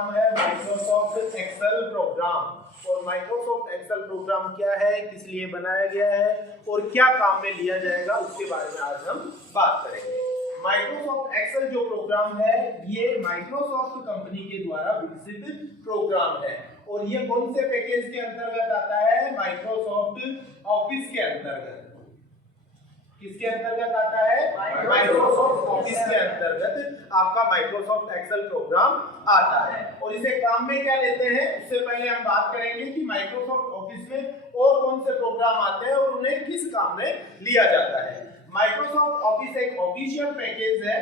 नाम है Microsoft Excel program. और माइक्रोसॉफ्ट एक्सेल प्रोग्राम क्या है, किस लिए बनाया गया है और क्या काम में लिया जाएगा, उसके बारे में आज हम बात करेंगे। माइक्रोसॉफ्ट एक्सेल जो प्रोग्राम है ये माइक्रोसॉफ्ट कंपनी के द्वारा विकसित प्रोग्राम है। और ये कौन से पैकेज के अंतर्गत आता है? माइक्रोसॉफ्ट ऑफिस के अंतर्गत। किसके अंतर्गत आता है? माइक्रोसॉफ्ट ऑफिस के अंतर्गत आपका माइक्रोसॉफ्ट एक्सेल प्रोग्राम आता है। और इसे काम में क्या लेते हैं, उससे पहले हम बात करेंगे कि माइक्रोसॉफ्ट ऑफिस में और कौन से प्रोग्राम आते हैं और उन्हें किस काम में लिया जाता है। माइक्रोसॉफ्ट ऑफिस एक ऑफिशियल पैकेज है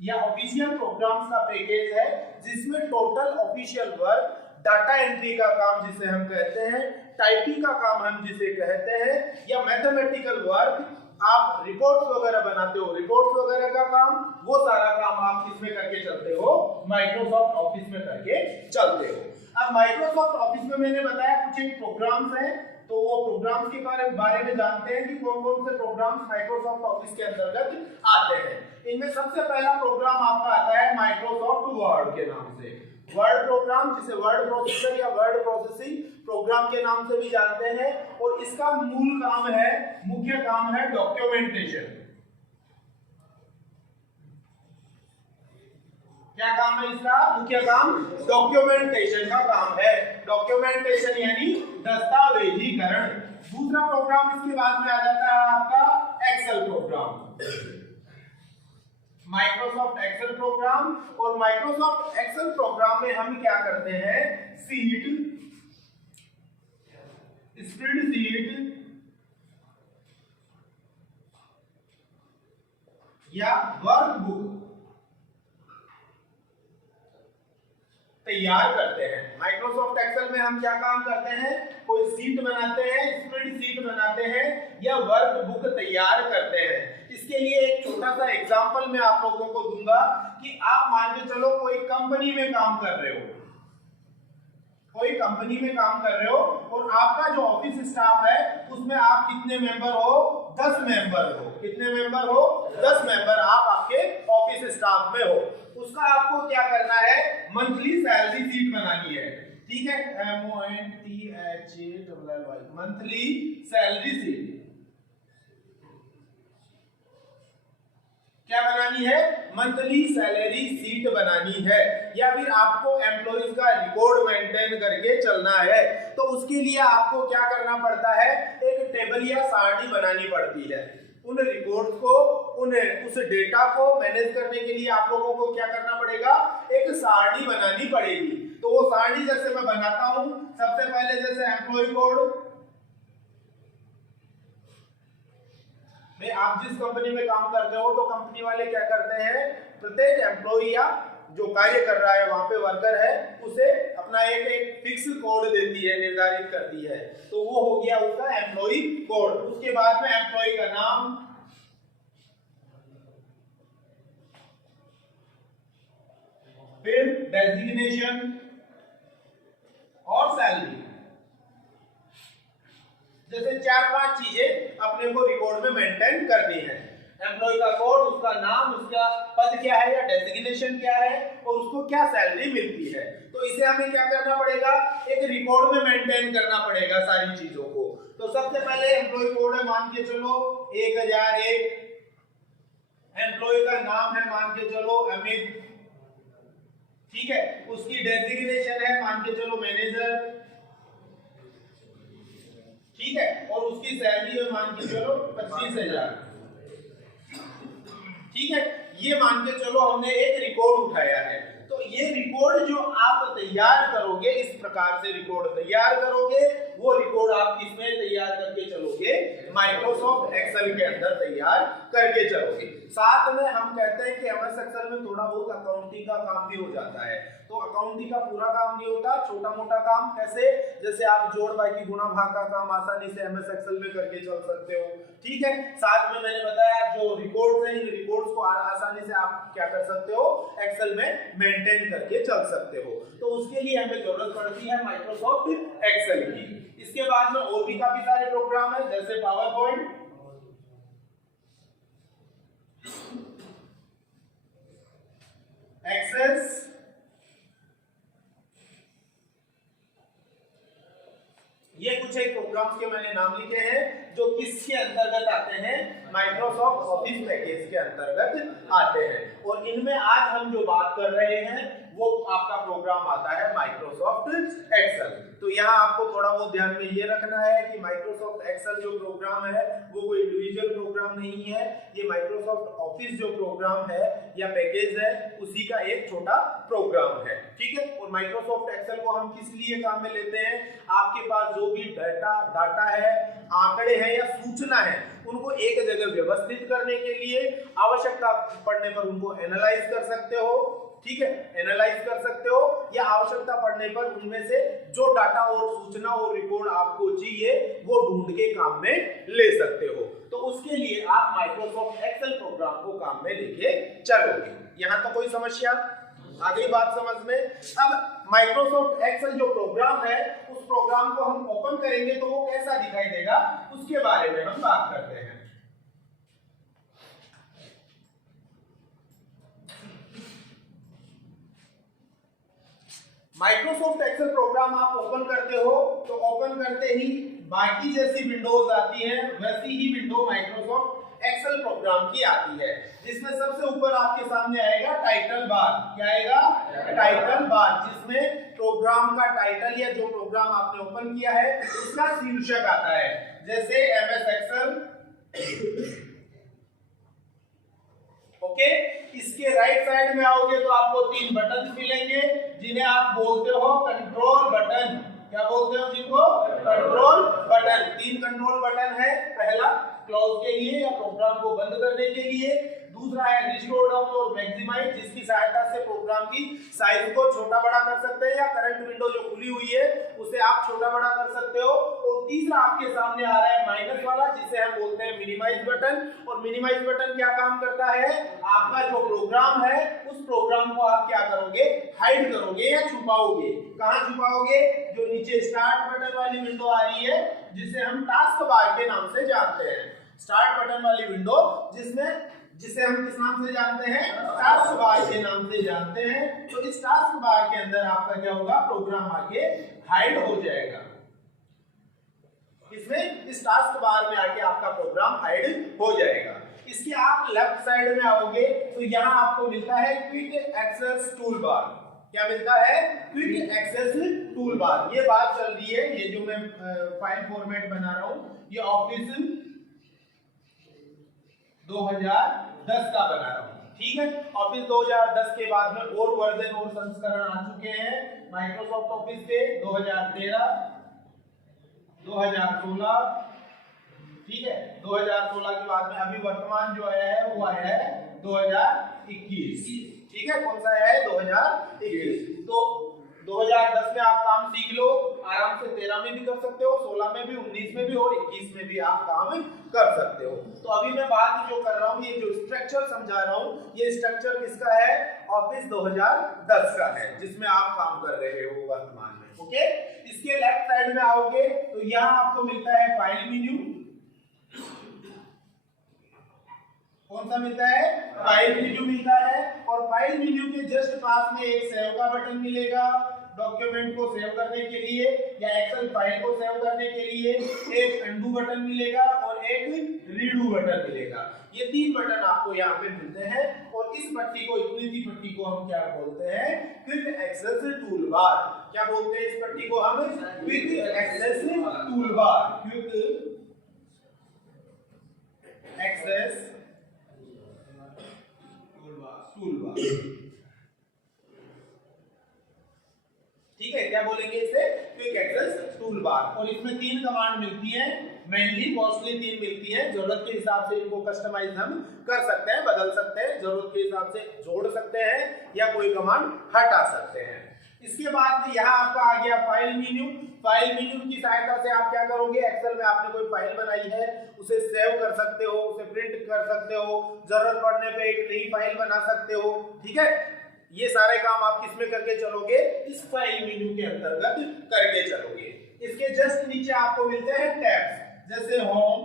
या ऑफिशियल प्रोग्राम्स का पैकेज है जिसमें total official work, data entry का काम जिसे हम कहते हैं, टाइपिंग का काम हम जिसे कहते हैं, या मैथमेटिकल वर्क, आप रिपोर्ट्स वगैरह बनाते हो, रिपोर्ट्स वगैरह का काम, वो सारा काम आप किसमें करके चलते हो? माइक्रोसॉफ्ट ऑफिस में करके चलते हो। अब माइक्रोसॉफ्ट ऑफिस में मैंने बताया कुछ एक प्रोग्राम्स हैं, तो वो प्रोग्राम्स के बारे में जानते हैं कि कौन कौन से प्रोग्राम्स माइक्रोसॉफ्ट ऑफिस के अंतर्गत आते हैं। इनमें सबसे पहला प्रोग्राम आपका आता है माइक्रोसॉफ्ट वर्ड के नाम से। वर्ड प्रोग्राम, जिसे वर्ड प्रोसेसर या वर्ड प्रोसेसिंग प्रोग्राम के नाम से भी जानते हैं। और इसका मूल काम है, मुख्य काम है डॉक्यूमेंटेशन। क्या काम है इसका? मुख्य काम डॉक्यूमेंटेशन का काम है। डॉक्यूमेंटेशन यानी दस्तावेजीकरण। दूसरा प्रोग्राम इसके बाद में आ जाता है आपका Excel program, Microsoft Excel program. और माइक्रोसॉफ्ट एक्सेल प्रोग्राम में हम क्या करते हैं? शीट, स्प्रेडशीट या वर्कबुक तैयार करते हैं। माइक्रोसॉफ्ट एक्सेल में हम क्या काम करते हैं? कोई शीट बनाते हैं, स्प्रेडशीट बनाते हैं या वर्कबुक तैयार करते हैं। इसके लिए एक छोटा सा एग्जांपल मैं आप लोगों को दूंगा कि आप मान के चलो कोई कंपनी में काम कर रहे हो, कोई कंपनी में काम कर रहे हो और आपका जो ऑफिस स्टाफ है उसमें आप कितने मेंबर हो? 10 मेंबर हो। कितने मेंबर हो? 10 मेंबर आप आपके ऑफिस स्टाफ में हो। उसका आपको क्या करना है? मंथली सैलरी शीट बनानी है। ठीक है, MONTHLLY, मंथली सैलरी शीट क्या बनानी है? मंथली सैलरी शीट बनानी है। या फिर आपको एम्प्लॉइज का रिकॉर्ड मेंटेन करके चलना है, तो उसके लिए आपको क्या करना पड़ता है? एक टेबल या सारणी बनानी पड़ती है। उन रिकॉर्ड्स को, उस डेटा को मैनेज करने के लिए आप लोगों को क्या करना पड़ेगा? एक सारणी बनानी पड़ेगी। तो वो सारणी जैसे मैं बनाता हूं, सबसे पहले जैसे एम्प्लॉय कोड, आप जिस कंपनी में काम करते हो तो कंपनी वाले क्या करते हैं? प्रत्येक एम्प्लॉय या जो कार्य कर रहा है वहां पे वर्कर है, उसे अपना एक फिक्स कोड देती है, निर्धारित करती है। तो वो हो गया उसका एम्प्लॉय कोड। उसके बाद में एम्प्लॉय का नाम, फिर डेजिग्नेशन और सैलरी। जैसे 4-5 चीजें अपने को रिकॉर्ड में मेंटेन करनी है। एम्प्लॉय का कोड, उसका नाम, उसका पद क्या है या डेजिग्नेशन क्या है और उसको क्या सैलरी मिलती है। तो इसे हमें क्या करना पड़ेगा? एक रिकॉर्ड में मेंटेन करना पड़ेगा सारी चीजों को। तो सबसे पहले एम्प्लॉय कोड है, मान के चलो 1001। एम्प्लॉय का नाम है, मान के चलो अमित। ठीक है, उसकी डेजिग्नेशन है, मान के चलो मैनेजर। ठीक है, और उसकी सैलरी है, मान के चलो 25,000। ठीक है, ये मान के चलो हमने एक रिकॉर्ड उठाया है। तो ये रिकॉर्ड जो आप तैयार करोगे, इस प्रकार से रिकॉर्ड तैयार करोगे, वो रिकॉर्ड आप किसमें तैयार करके चलोगे? माइक्रोसॉफ्ट एक्सेल के अंदर तैयार करके चलोगे। साथ में हम कहते हैं कि एमएस एक्सेल में थोड़ा बहुत अकाउंटिंग का काम भी हो जाता है। तो अकाउंटिंग का पूरा काम नहीं होता, छोटा मोटा काम। कैसे? जैसे आप जोड़ बाकी गुणा भाग का काम आसानी से एमएस एक्सेल में करके चल सकते हो। ठीक है, साथ में मैंने बताया जो रिकॉर्ड्स हैं, इन रिकॉर्ड्स को आसानी से आप क्या कर सकते हो? एक्सेल में मेंटेन करके चल सकते हो। तो उसके लिए हमें जरूरत पड़ती है माइक्रोसॉफ्ट एक्सेल की। इसके बाद में और भी काफी सारे प्रोग्राम है, जैसे पावर पॉइंट, एक्सेस, कुछ एक प्रोग्राम्स के मैंने नाम लिखे हैं जो किसके अंतर्गत आते हैं, माइक्रोसॉफ्ट ऑफिस पैकेज के अंतर्गत आते हैं। और इनमें आज हम जो बात कर रहे हैं वो आपका प्रोग्राम आता है माइक्रोसॉफ्ट एक्सेल। तो यहाँ आपको थोड़ा बहुत ध्यान में ये रखना है कि माइक्रोसॉफ्ट एक्सेल जो प्रोग्राम है वो कोई इंडिविजुअल प्रोग्राम नहीं है, ये माइक्रोसॉफ्ट ऑफिस जो प्रोग्राम है या पैकेज है उसी का एक छोटा प्रोग्राम है, ठीक है। और माइक्रोसॉफ्ट एक्सेल को हम किस लिए काम में लेते हैं, आपके पास जो भी डाटा है, आंकड़े हैं या सूचना है, उनको एक जगह व्यवस्थित करने के लिए आवश्यकता पड़ने पर उनको एनालाइज कर सकते हो, ठीक है, एनालाइज कर सकते हो, या आवश्यकता पड़ने पर उनमें से जो डाटा और सूचना और रिकॉर्ड आपको चाहिए वो ढूंढ के काम में ले सकते हो। तो उसके लिए आप माइक्रोसॉफ्ट एक्सेल प्रोग्राम को काम में लेके चलोगे। यहाँ तो कोई समस्या आ गई बात समझ में। अब माइक्रोसॉफ्ट एक्सेल जो प्रोग्राम है उस प्रोग्राम को हम ओपन करेंगे तो वो कैसा दिखाई देगा उसके बारे में हम बात करते हैं। माइक्रोसॉफ्ट एक्सेल प्रोग्राम आप ओपन करते हो तो ओपन करते ही बाकी जैसी विंडोज आती हैं वैसी ही विंडो माइक्रोसॉफ्ट एक्सेल प्रोग्राम की आती है, जिसमें सबसे ऊपर आपके सामने आएगा टाइटल बार। क्या आएगा? टाइटल बार, जिसमें प्रोग्राम का टाइटल या जो प्रोग्राम आपने ओपन किया है उसका शीर्षक आता है, जैसे एमएस एक्सेल। ओके, इसके राइट साइड में आओगे तो आपको 3 बटन मिलेंगे जिन्हें आप बोलते हो कंट्रोल बटन। क्या बोलते हो जिनको? Control button. 3 कंट्रोल बटन है, पहला क्लोज के लिए या प्रोग्राम को बंद करने के लिए, दूसरा है रिस्टोर डाउन और मैक्सिमाइज जिसकी सहायता से प्रोग्राम की साइज को छोटा बड़ा कर सकते हैं या करंट विंडो जो खुली हुई है उसे आप छोटा बड़ा कर सकते हो, और तीसरा आपके सामने आ रहा है माइनस वाला जिसे हम बोलते हैं मिनिमाइज बटन। और मिनिमाइज बटन क्या काम करता है, आपका जो प्रोग्राम है उस प्रोग्राम को आप क्या करोगे, हाइड करोगे या छुपाओगे। कहां छुपाओगे? जो नीचे स्टार्ट बटन वाली विंडो आ रही है जिसे हम टास्क बार के नाम से जानते हैं, स्टार्ट बटन वाली विंडो जिसे हम किस नाम से जानते हैं, टास्क बार के नाम से जानते हैं। तो इस टास्क बार के अंदर आपका क्या होगा, प्रोग्राम आके हाइड हो जाएगा। इसमें इस टास्क बार में आके आपका प्रोग्राम हाइड हो जाएगा। इसके आप लेफ्ट साइड में आओगे तो यहाँ आपको मिलता है क्विक एक्सेस टूल बार। क्या मिलता है? Quick access tool bar. ये बात चल रही है, ये जो मैं फाइल फॉर्मेट बना रहा हूँ ये ऑफिस 2010 का बना रहा हूँ, ठीक है। ऑफिस 2010 के बाद में और वर्जन और संस्करण आ चुके हैं माइक्रोसॉफ्ट ऑफिस के, 2013, 2016, ठीक है। 2016 के बाद में अभी वर्तमान जो आया है वो आया है 2021, ठीक है। कौन सा आया है? 2021। तो 2010 में आप काम सीख लो, आराम से 13 में भी कर सकते हो, 16 में भी, 19 में भी और 21 में भी आप काम कर सकते हो। तो अभी मैं बात जो कर रहा हूँ, ये जो स्ट्रक्चर समझा रहा हूँ, ये स्ट्रक्चर किसका है? ऑफिस 2010 का है जिसमें आप काम कर रहे हो वर्तमान में, ओके। इसके लेफ्ट साइड में आओगे तो यहाँ आपको मिलता है फाइल मेन्यू। कौन सा मिलता है? फाइल मेन्यू मिलता है। और फाइल मेन्यू के जस्ट पास में एक सेव का बटन मिलेगा, डॉक्यूमेंट को सेव करने के लिए या एक्सेल फाइल को सेव करने के लिए। एक अनडू बटन मिलेगा और एक रीडू बटन मिलेगा। ये 3 बटन आपको यहाँ पे मिलते हैं। और इस पट्टी को, इतनी सी पट्टी को हम क्या बोलते हैं? Quick access tool bar. क्या बोलते हैं इस पट्टी को हम? Quick access tool bar. Quick access toolbar, ठीक है। क्या बोलेंगे इसे? Quick access toolbar. और इसमें 3 कमांड मिलती हैं, मेनली मोस्टली 3 मिलती हैं। जरूरत के हिसाब से इनको कस्टमाइज हम कर सकते हैं, बदल सकते हैं, जरूरत के हिसाब से जोड़ सकते हैं या कोई कमांड हटा सकते हैं। इसके बाद यहाँ आपका आ गया फाइल मेन्यू। फाइल मेन्यू की सहायता से आप क्या करोगे, एक्सेल में आपने कोई फाइल बनाई है उसे सेव कर सकते हो, उसे प्रिंट कर सकते हो, जरूरत पड़ने पे एक नई फाइल बना सकते हो, ठीक है। ये सारे काम आप किसमें करके चलोगे? इस फाइल मेन्यू के अंतर्गत करके चलोगे। इसके जस्ट नीचे आपको मिलते हैं टैब्स, जैसे होम,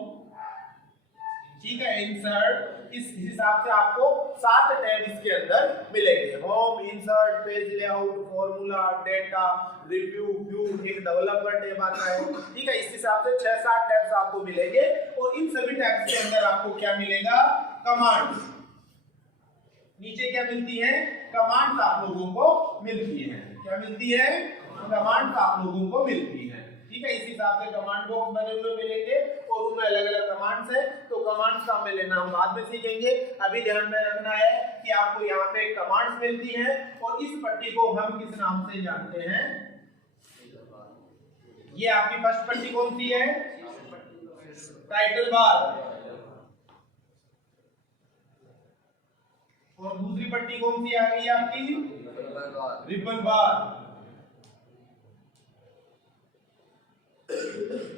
ठीक है, इंसर्ट, इस हिसाब से आपको 7 टैब इसके अंदर मिलेंगे। Home, insert, page layout, formula, data, review, view, एक डेवलपर टैब आता है। ठीक है, इस हिसाब से 6-7 टैब्स आपको मिलेंगे और इन सभी टैब्स के अंदर आपको क्या मिलेगा? कमांड। नीचे क्या मिलती है? कमांड्स आप लोगों को मिलती है। क्या मिलती है? कमांड्स आप लोगों को मिलती है। ठीक है, इस हिसाब से कमांड बॉक्स बने हुए मिलेंगे और उनमें अलग-अलग कमांड्स है, तो कमांड्स का में लेना हम बाद में सीखेंगे। अभी ध्यान में रखना है कि आपको यहाँ पे कमांड्स मिलती हैं और इस पट्टी को हम किस नाम से जानते हैं? ये आपकी फर्स्ट पट्टी कौन सी है? Title bar. और दूसरी पट्टी कौन सी आ गई आपकी? रिबन बार।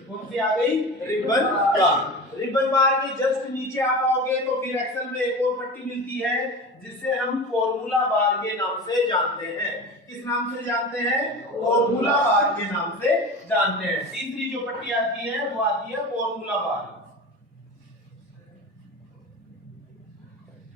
कौन सी आ गई? रिबन बार। रिबन बार के जस्ट नीचे आप आओगे तो फिर एक्सेल में एक और पट्टी मिलती है जिसे हम फॉर्मूला बार के नाम से जानते हैं। किस नाम से जानते हैं? फॉर्मूला बार के नाम से जानते हैं। तीसरी जो पट्टी आती है वो आती है फॉर्मूला बार।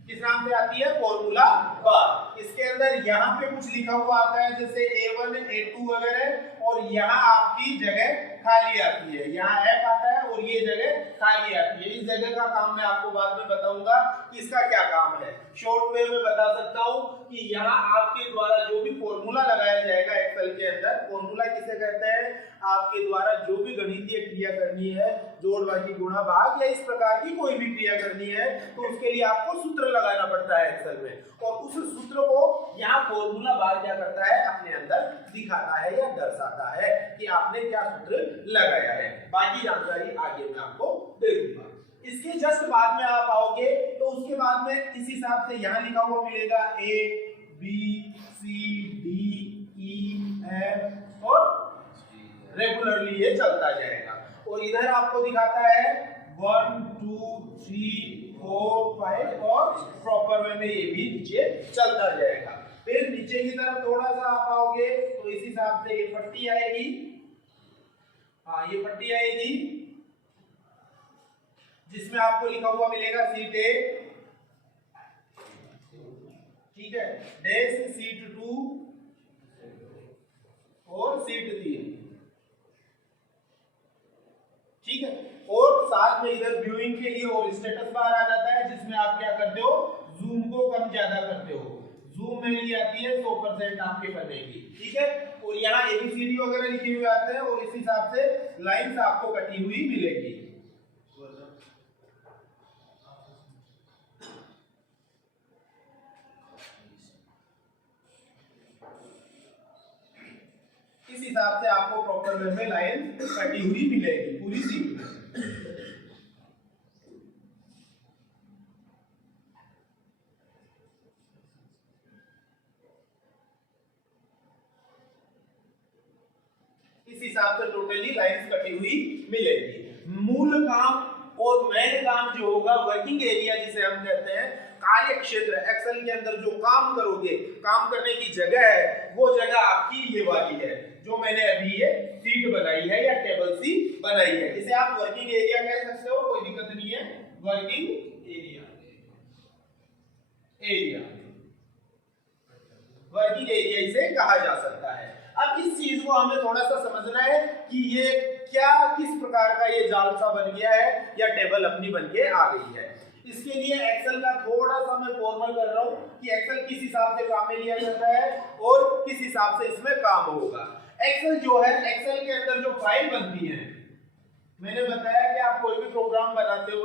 किस नाम से आती है? Formula bar. इसके अंदर यहाँ पे कुछ लिखा हुआ आता है जैसे A1, A2 वगैरह, और यहाँ आपकी जगह खाली आती है। यहाँ F आता है और ये जगह खाली आती है। इस जगह का काम मैं आपको बाद में बताऊंगा कि इसका क्या काम है। शॉर्ट वे में बता सकता हूँ कि यहाँ आपके द्वारा जो भी फॉर्मूला लगाया जाएगा एक्सेल के अंदर, फॉर्मूला किसे कहते हैं? आपके द्वारा जो भी गणितीय क्रिया करनी है, जोड़, बाकी, गुणा, भाग या इस प्रकार की कोई भी क्रिया करनी है, तो उसके लिए आपको सूत्र लगाना पड़ता है एक्सेल में, और उस सूत्र को यहाँ फॉर्मूला बार क्या करता है? अपने अंदर दिखाता है या दर्शाता है कि आपने क्या सूत्र लगाया है। बाकी जानकारी आगे मैं आपको दे दूंगा। इसके जस्ट बाद में आप आओगे तो उसके बाद में इस हिसाब से यहाँ लिखा हुआ मिलेगा A, B, C, D, E, F और रेगुलरली ये चलता जाएगा। और इधर आपको दिखाता है 1, 2, 3, 4, 5 और प्रॉपर वे में ये भी नीचे चलता जाएगा। फिर नीचे की तरफ थोड़ा सा आप आओगे तो इस हिसाब से ये पट्टी आएगी। हाँ, ये पट्टी आएगी जिसमें आपको लिखा हुआ मिलेगा सीट A, ठीक है, डैश, सीट 2 और सीट 3, ठीक है। और साथ में इधर व्यूइंग के लिए और स्टेटस बार आ जाता है जिसमें आप क्या करते हो? जूम को कम ज्यादा करते हो। जूम में ये आती है 100% आपके पते की, ठीक है। और यहाँ ABCD वगैरह लिखे हुए आते हैं और इस हिसाब से लाइंस आपको कटी हुई मिलेगी। इस हिसाब से आपको प्रॉपर वे में लाइन कटी हुई मिलेगी पूरी सीट में। इस हिसाब से टोटली लाइंस कटी हुई मिलेगी। मूल काम और मेन काम जो होगा, वर्किंग एरिया जिसे हम कहते हैं, कार्य क्षेत्र, एक्सेल के अंदर जो काम करोगे, काम करने की जगह है, वो जगह आपकी ये वाली है जो मैंने अभी ये सीट बनाई है या टेबल सी बनाई है। इसे आप वर्किंग एरिया कह सकते हो, कोई दिक्कत नहीं है। वर्किंग एरिया, वर्किंग एरिया इसे कहा जा सकता है। अब इस चीज को हमें थोड़ा सा समझना है कि ये क्या, किस प्रकार का ये जाल सा बन गया है या टेबल अपनी बन के आ गई है। इसके लिए एक्सेल का थोड़ा सा मैं फॉर्मल कर रहा हूं कि एक्सेल किस हिसाब से काम में लिया जाता है और किस हिसाब से इसमें काम होगा। एक्सेल जो है, एक्सेल के अंदर जो फाइल बनती है, मैंने बताया कि आप कोई भी प्रोग्राम बनाते हो,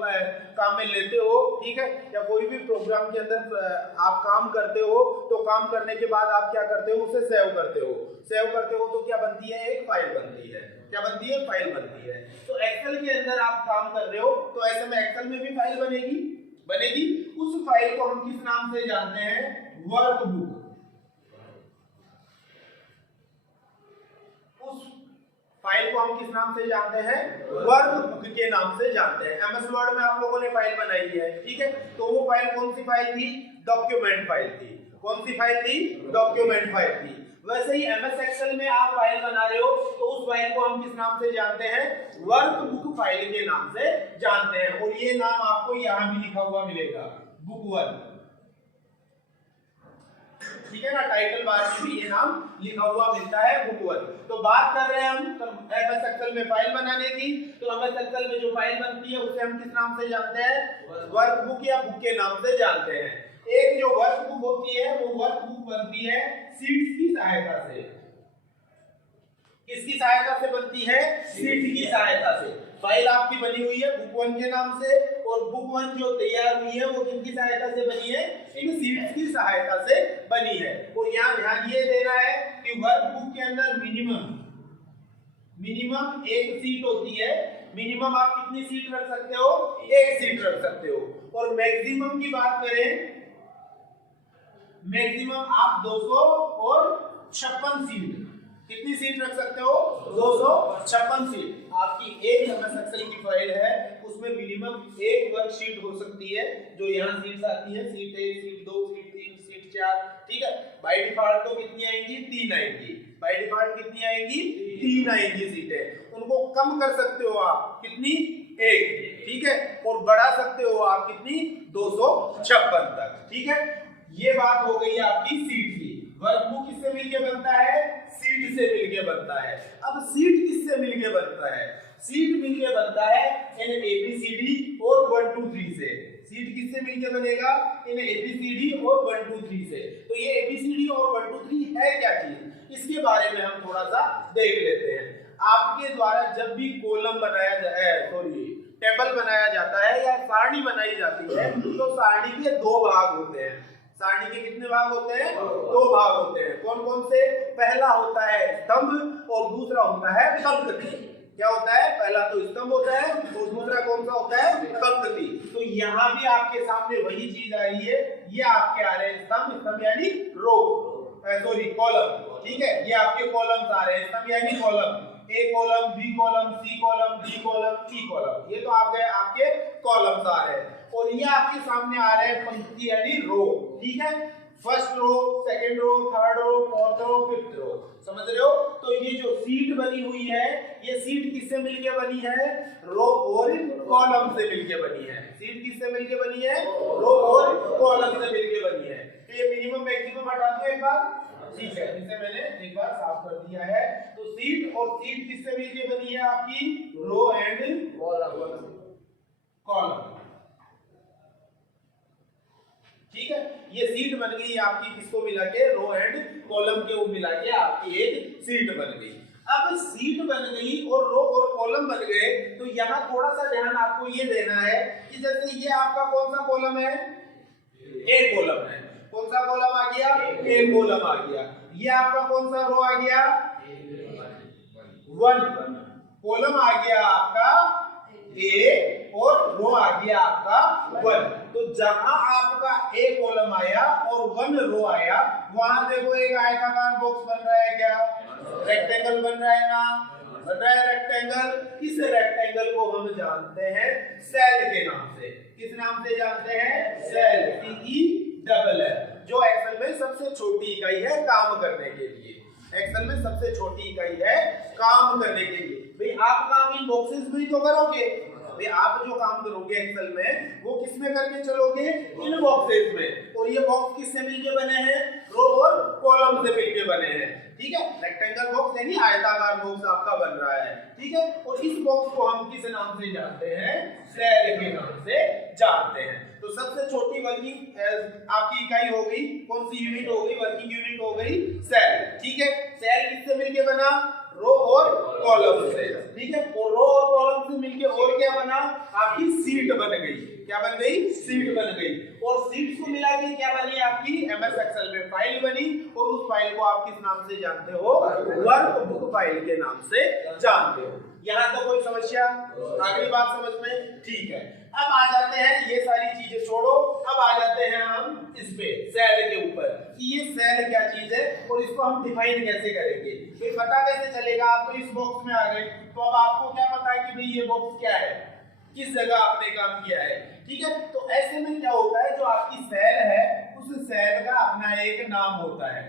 काम में लेते हो, ठीक है, या कोई भी प्रोग्राम के अंदर आप काम करते हो, तो काम करने के बाद आप क्या करते हो? उसे सेव करते हो। सेव करते हो तो क्या बनती है? एक फाइल बनती है। क्या बनती है? फाइल बनती है। तो एक्सेल के अंदर आप काम कर रहे हो तो ऐसे में एक्सेल में भी फाइल बनेगी। उस फाइल को हम किस नाम से जानते हैं? वर्कबुक। उस फाइल को हम किस नाम से जानते हैं? वर्कबुक के नाम से जानते हैं। एमएस वर्ड में आप लोगों ने फाइल बनाई है, ठीक है, तो वो फाइल कौन सी फाइल थी? डॉक्यूमेंट फाइल थी। कौन सी फाइल थी? डॉक्यूमेंट फाइल थी। वैसे ही एमएस एक्सेल में आप फाइल बना रहे हो तो उस फाइल को हम किस नाम से जानते हैं? वर्कबुक फाइल के नाम से जानते हैं। और ये नाम आपको यहाँ भी लिखा हुआ मिलेगा, बुक 1, ठीक है ना, टाइटल बार में भी ये नाम लिखा हुआ मिलता है, बुक 1। तो बात कर रहे हैं हम एमएस एक्सेल में फाइल बनाने की। तो एमएस एक्सेल में जो फाइल बनती है उसे हम किस नाम से जानते हैं? वर्कबुक या बुक के नाम से जानते हैं। एक जो वर्कबुक होती है वो वर्कबुक बनती है शीट्स की सहायता से। किसकी सहायता से बनती है? शीट की सहायता से। फाइल आपकी बनी हुई है बुक 1 के नाम से, और बुक 1 जो तैयार हुई है वो किनकी सहायता से बनी है? इन शीट्स की सहायता से बनी है। और यहाँ ध्यान ये देना है कि वर्कबुक के अंदर मिनिमम एक सीट होती है। मिनिमम आप कितनी सीट रख सकते हो? एक सीट रख सकते हो। और मैक्सिमम की बात करें, मैक्सिमम आप 256 सीट, कितनी सीट रख सकते हो? 256 सीट। आपकी एक एमएस एक्सेल की फाइल है, उसमें मिनिमम एक वर्कशीट हो सकती है, जो यहाँ सीट्स आती है, सीट 1, सीट 2, सीट 3, सीट 4, ठीक है। बाय डिफॉल्ट तो कितनी आएंगी? 3 आएंगी। बाय डिफॉल्ट कितनी आएंगी? 3 आएंगी सीटें। उनको कम कर सकते हो आप, कितनी? 1, ठीक है। और बढ़ा सकते हो आप कितनी? 256 तक, ठीक है। ये बात हो गई आपकी सीट की। वर्कबुक किससे मिलके बनता है? सीट से मिलके बनता है। अब सीट किससे मिलके बनता है? सीट मिलके बनता है इन ABCD और 1 2 3 से। सीट किससे मिलके बनेगा? इन ABCD और 1 2 3 से। तो ये ABCD और 1 2 3 है क्या चीज? इसके बारे में हम थोड़ा सा देख लेते हैं। आपके द्वारा जब भी कॉलम बनाया जाए, टेबल बनाया जाता है या सारणी बनाई जाती है, तो सारणी के 2 भाग होते हैं। सारणी के कितने भाग होते हैं? 2 भाग होते हैं। कौन कौन से? पहला होता है स्तंभ और दूसरा होता है पंक्ति। क्या होता है? पहला तो स्तंभ होता है और दूसरा कौन सा होता है? पंक्ति। तो यहाँ भी आपके सामने वही चीज आ रही है। ये आपके आ रहे हैं स्तंभ यानी रो, कॉलम, ठीक है। ये आपके कॉलम्स आ रहे हैं, स्तंभ यानी column. A column, B column, C column, D column, E column. ये तो आप गए आपके कॉलम्स आ रहे हैं। और ये आपके सामने आ रहे हैं पंक्ति यानी रो, ठीक है। First row, second row, third row, fourth row, fifth row, समझ रहे हो? तो ये जो सीट बनी हुई है, ये सीट किससे मिलके बनी है? रो और कॉलम से मिलके बनी है। सीट किससे मिलके बनी है? रो और कॉलम से मिलके बनी है। तो ये मिनिमम मैक्सिमम हटा दो एक बार, ठीक है। इसे मैंने एक बार साफ कर दिया है। तो सीट और सीट किससे मिलके बनी है? आपकी रो एंड कॉलम, ठीक है। ये सीट बन गई आपकी, किसको मिला के? रो एंड कॉलम के वो मिला के आपकी एक सीट बन गई। अब सीट बन गई और रो और कॉलम बन गए, तो यहाँ थोड़ा सा ध्यान आपको ये देना है कि जैसे ये आपका कौन सा कॉलम है? ए कॉलम है। कौन सा कॉलम आ गया? ए कॉलम आ गया। ये आपका कौन सा रो आ गया? 1 कॉलम आ गया आपका ए और रो आ गया आपका 1। तो जहां आपका ए कॉलम आया और 1 रो आया, वहां देखो एक आयताकार बॉक्स बन रहा है। क्या? रेक्टेंगल बन रहा है ना? बन रहा है रेक्टेंगल। इस रेक्टेंगल को हम जानते हैं सेल के नाम से। किस नाम से जानते हैं? सेल, CELL, जो एक्सेल में सबसे छोटी इकाई है काम करने के लिए। एक्सेल में सबसे छोटी इकाई है काम करने के लिए। भाई आप काम इन बॉक्सेस में ही तो करोगे। भाई आप जो काम करोगे एक्सेल में, वो किस में करके चलोगे? इन बॉक्सेस में। और ये बॉक्स किससे मिलके बने हैं? रो और कॉलम से मिलके बने हैं, ठीक है। रेक्टेंगल बॉक्स यानी आयताकार बॉक्स आपका बन रहा है, ठीक है। और इस बॉक्स को हम किस नाम से जानते हैं? सेल के नाम से जानते हैं। तो सबसे छोटी वर्किंग आपकी इकाई हो गई, कौन सी यूनिट हो गई? वर्किंग यूनिट हो गई सेल, ठीक है। सेल किससे मिलके बना? रो और कॉलम से, ठीक है। और रो और कॉलम से मिलके और क्या बना? आपकी सीट बन गई। क्या बन गई? सीट बन गई। और सीट्स को मिला के क्या बनी? आपकी एमएस एक्सेल में फाइल बनी। और उस फाइल को आप किस नाम से जानते हो? वर्कबुक फाइल के नाम से जानते हो। यहाँ तो कोई समस्या? अगली बात समझ में? ठीक है। अब आ जाते हैं, ये सारी चीजें छोड़ो, अब आ जाते हैं हम इस पे सेल के ऊपर कि ये सेल क्या चीज है और इसको हम डिफाइन कैसे करेंगे। ये पता कैसे चलेगा? आप तो इस बॉक्स में आ गए, तो अब आपको क्या पता है कि भाई ये बॉक्स क्या है, किस जगह आपने काम किया है, ठीक है। तो ऐसे में क्या होता है, जो आपकी सेल है उस सेल का अपना एक नाम होता है।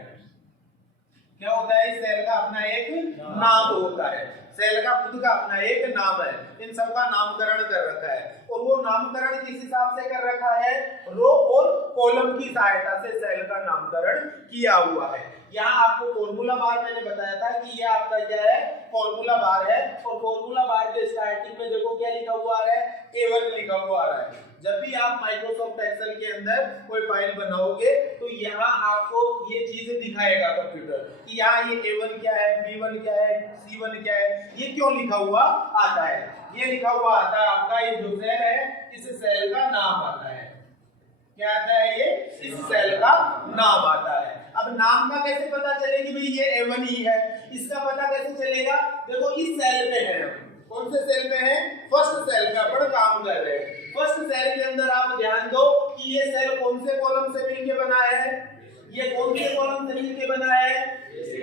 क्या होता है, इस सेल का अपना एक नाम होता है, सेल का खुद का अपना एक नाम है, इन सब का नामकरण कर रखा है। और वो नामकरण किस हिसाब से कर रखा है, रो और कॉलम की सहायता से सेल का नामकरण किया हुआ है। यहाँ आपको फॉर्मूला बार मैंने बताया था कि ये आपका क्या है, फॉर्मूला बार है, और फॉर्मूला बार के स्टार्टिंग में देखो क्या लिखा हुआ आ रहा है, A1 लिखा हुआ आ रहा है। जब भी आप माइक्रोसॉफ्ट एक्सेल के अंदर कोई फाइल बनाओगे तो यहाँ आपको ये चीजें दिखाएगा कंप्यूटर कि यहाँ ये A1 क्या है, B1 क्या है, C1 क्या है, ये क्यों लिखा हुआ आता है। ये लिखा हुआ आता है आपका, ये जो सेल है इस सेल का नाम आता है, क्या आता है, ये इस सेल का नाम आता है। अब नाम का कैसे पता चले कि भाई ये A1 ही है, इसका पता कैसे चलेगा, देखो इस सेल पे है, कौन से सेल में है, फर्स्ट सेल पे अपन काम कर रहे हैं। फर्स्ट सेल के अंदर आप ध्यान दो कि ये सेल कौन से कॉलम से मिलके बना है, ये कौन से कॉलम से मिलके बना है,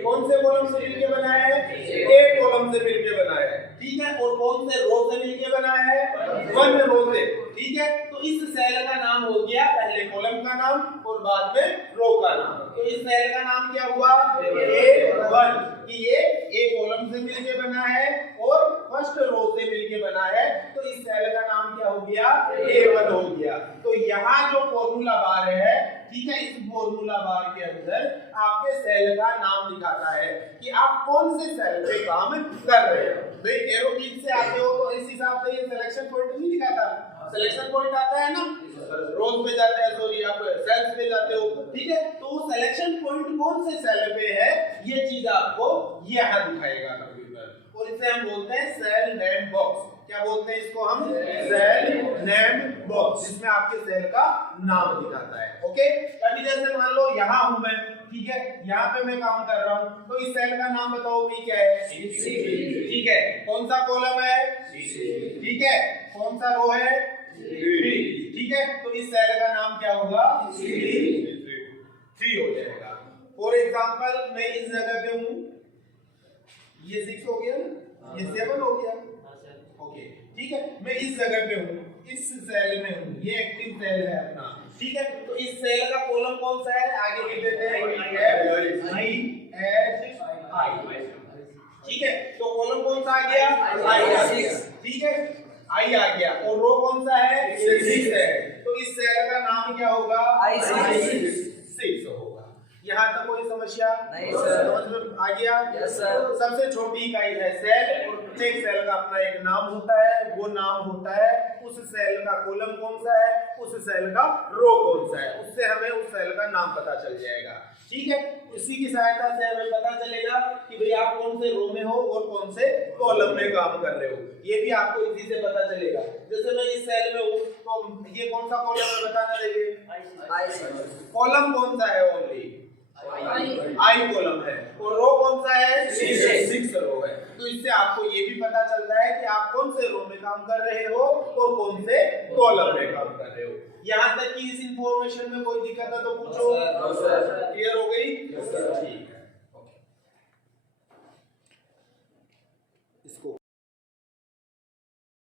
कौन से कॉलम से मिलके बना है, ए कॉलम से मिलके बना है, ठीक है, और कौन से रो से मिलके बना है, 1 रो से, ठीक है। तो इस सेल का नाम हो गया पहले कॉलम का नाम और बाद में रो का नाम। तो इस सेल का नाम क्या हुआ, A1, कि ये ए कॉलम से मिलके बना है और फर्स्ट रो से मिलके बना है, तो इस सेल का नाम क्या हो गया, A1 हो गया। तो यहाँ जो फॉर्मूला बार है, ठीक है, इस फॉर्मूला बार के अंदर आपके सेल का नाम दिखाता है कि आप कौन से सेल पे काम कर रहे हो। भाई एरो कीज से आते हो तो इस हिसाब से ये सिलेक्शन पॉइंट नहीं दिखाता, सिलेक्शन पॉइंट आता है ना, रोज पे जाते हैं, सॉरी आप सेल्स पे जाते हो, ठीक है, तो सिलेक्शन पॉइंट कौन से सेल पे है ये चीज आपको यहाँ दिखाएगा कंप्यूटर, और इसे हम बोलते हैं सेल नेम बॉक्स। क्या बोलते हैं इसको हम, सेल नेम बॉक्स, जिसमें आपके सेल का नाम दिखाता है। ओके, अभी जैसे मान लो यहाँ हूं मैं, ठीक है, यहाँ पे मैं काम कर रहा हूँ, तो इस सेल का नाम बताओ भी क्या है, ठीक है, कौन सा कॉलम है, ठीक है, कौन सा रो है, ठीक है, तो इस सेल का नाम क्या होगा, 3 हो जाएगा। फॉर एग्जांपल मैं इस जगह पे हूँ, ये 6 हो गया ना, ये 7 हो गया, ओके, ठीक है, मैं इस जगह पे हूँ, इस सेल में हूँ, ये एक्टिव सेल है अपना, ठीक है, तो इस सेल का कॉलम कौन सा है, आगे लिख देते हैं I, ठीक है, तो कॉलम कौन सा आ गया, I, ठीक है, I आ गया, और रो कौन सा है, 6 है, तो इस सेल का नाम क्या होगा, I6 होगा। यहाँ तक कोई समस्या नहीं सर, समझ में आ गया, यस सर। सबसे छोटी इकाई है सेल, और प्रत्येक सेल का अपना एक नाम होता है, वो नाम होता है उस सेल का कॉलम कौन सा है, उस सेल का रो कौन सा है, उससे हमें उस सेल का नाम पता चल जाएगा, ठीक है। इसी की सहायता से हमें पता चलेगा कि भाई आप कौन से रो में हो और कौन से कॉलम में काम कर रहे हो, ये भी आपको इसी से पता चलेगा। जैसे मैं इस सेल में हूँ तो ये कौन सा कॉलम है बताना देखिए, कॉलम कौन सा है, ओनली I कॉलम है, और रो कौन सा है, 6 रो है। तो इससे आपको ये भी पता चलता है कि आप कौन से रो में काम कर रहे हो और कौन से कॉलम में काम कर रहे हो। यहाँ तक कि इस इंफॉर्मेशन में कोई दिक्कत है तो पूछो, क्लियर हो